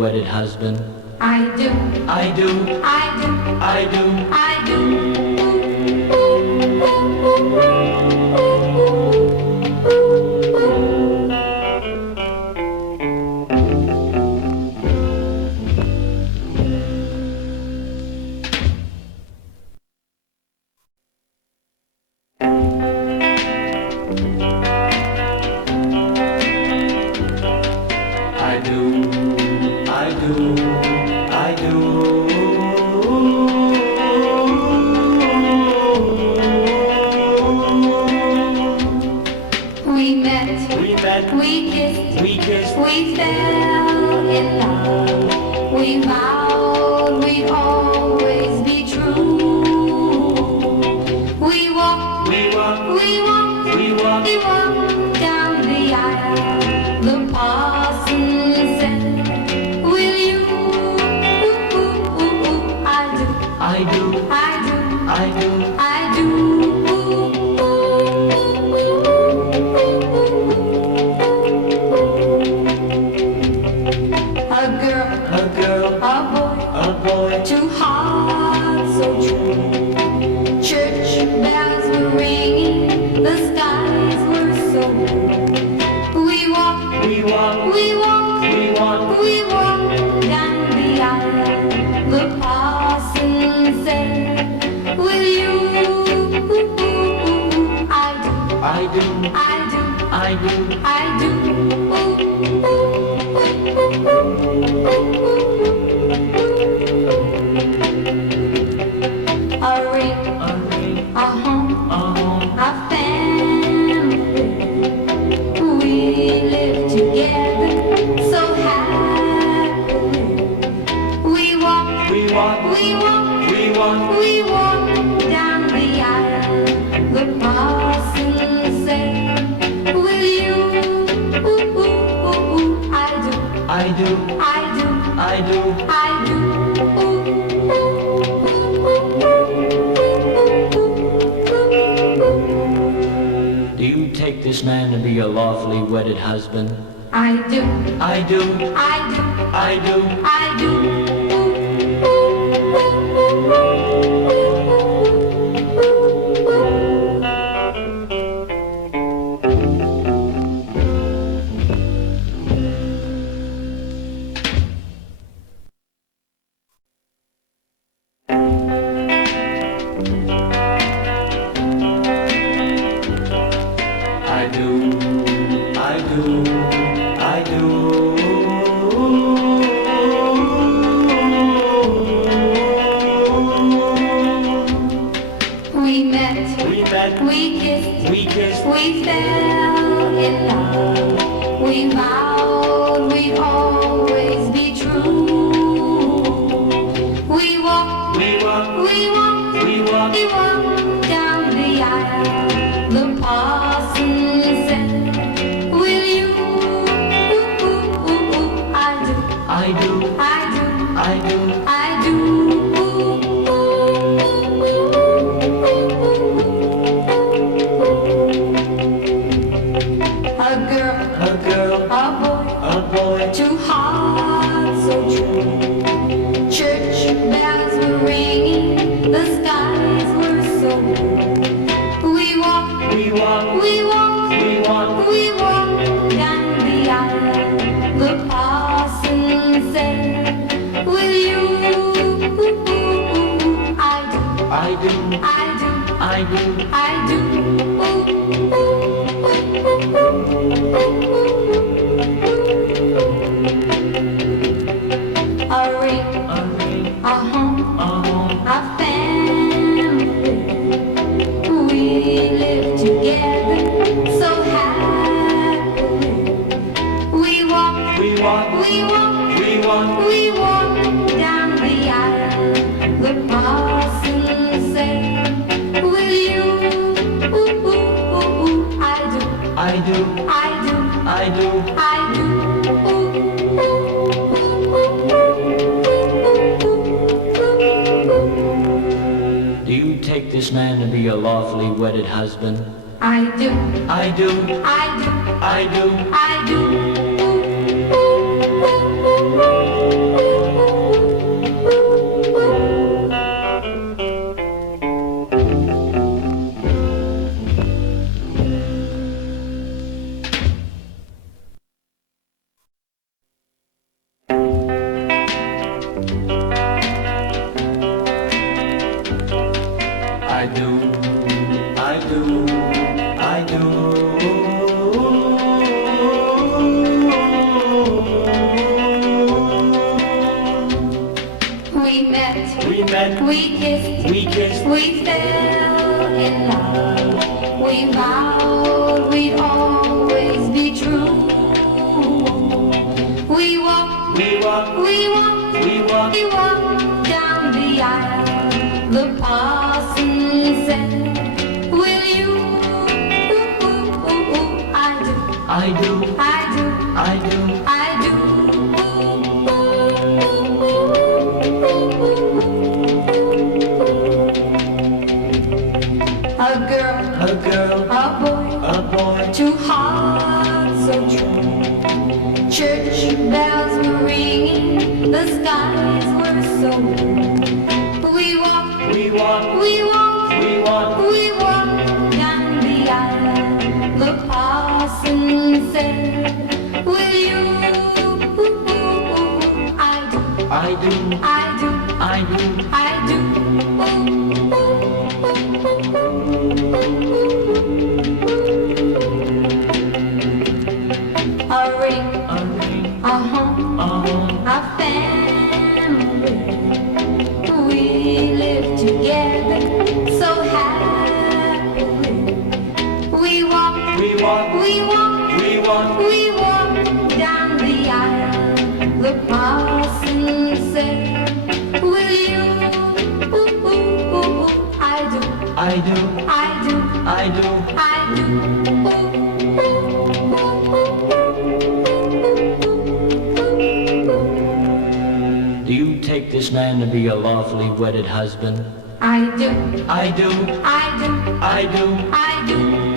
Wedded husband. I do. I do. I do. I do. I do. This man to be your lawfully wedded husband? I do. I do. I do. I do. I do. I do. I do. A ring, a home, a family. We live together so happily. We walk, We walk, we walk, we walk, we walk down the aisle. The parson said, will you? Ooh, ooh, ooh, ooh. I do, I do, I do, I do. I do. Ooh, ooh, ooh, ooh, ooh, ooh. Do you take this man to be your lawfully wedded husband? I do, I do, I do, I do. I do. I do, I do, I do. We met, We met, we kissed, we kissed, we fell in love. We vowed we'd always be true. We walked, we walk, we walked, we walk. we walked down the aisle. The parson said, will you? Ooh, ooh, ooh, ooh. I do, I do, I do, I do. I do. A girl, A girl, a a boy. two hearts so true. Church bells were ringing, the skies were so blue. We walked, We walk, we walked, we walk. we walked down the aisle. The parson said, will you? Ooh, ooh, ooh, ooh. I do, I do, I do, I do. I do. Ooh, ooh, ooh, ooh, ooh. A ring, A ring, a home, a family. We live together so happily. We walk, we walk, we walk, we walk. we walk down the aisle. The parson said, will you? Ooh, ooh, ooh, ooh. I do, I do, I do, I do. I do. Ooh, ooh, ooh, ooh. Do you take this man to be your lawfully wedded husband? I do, I do, I do, I do. I do.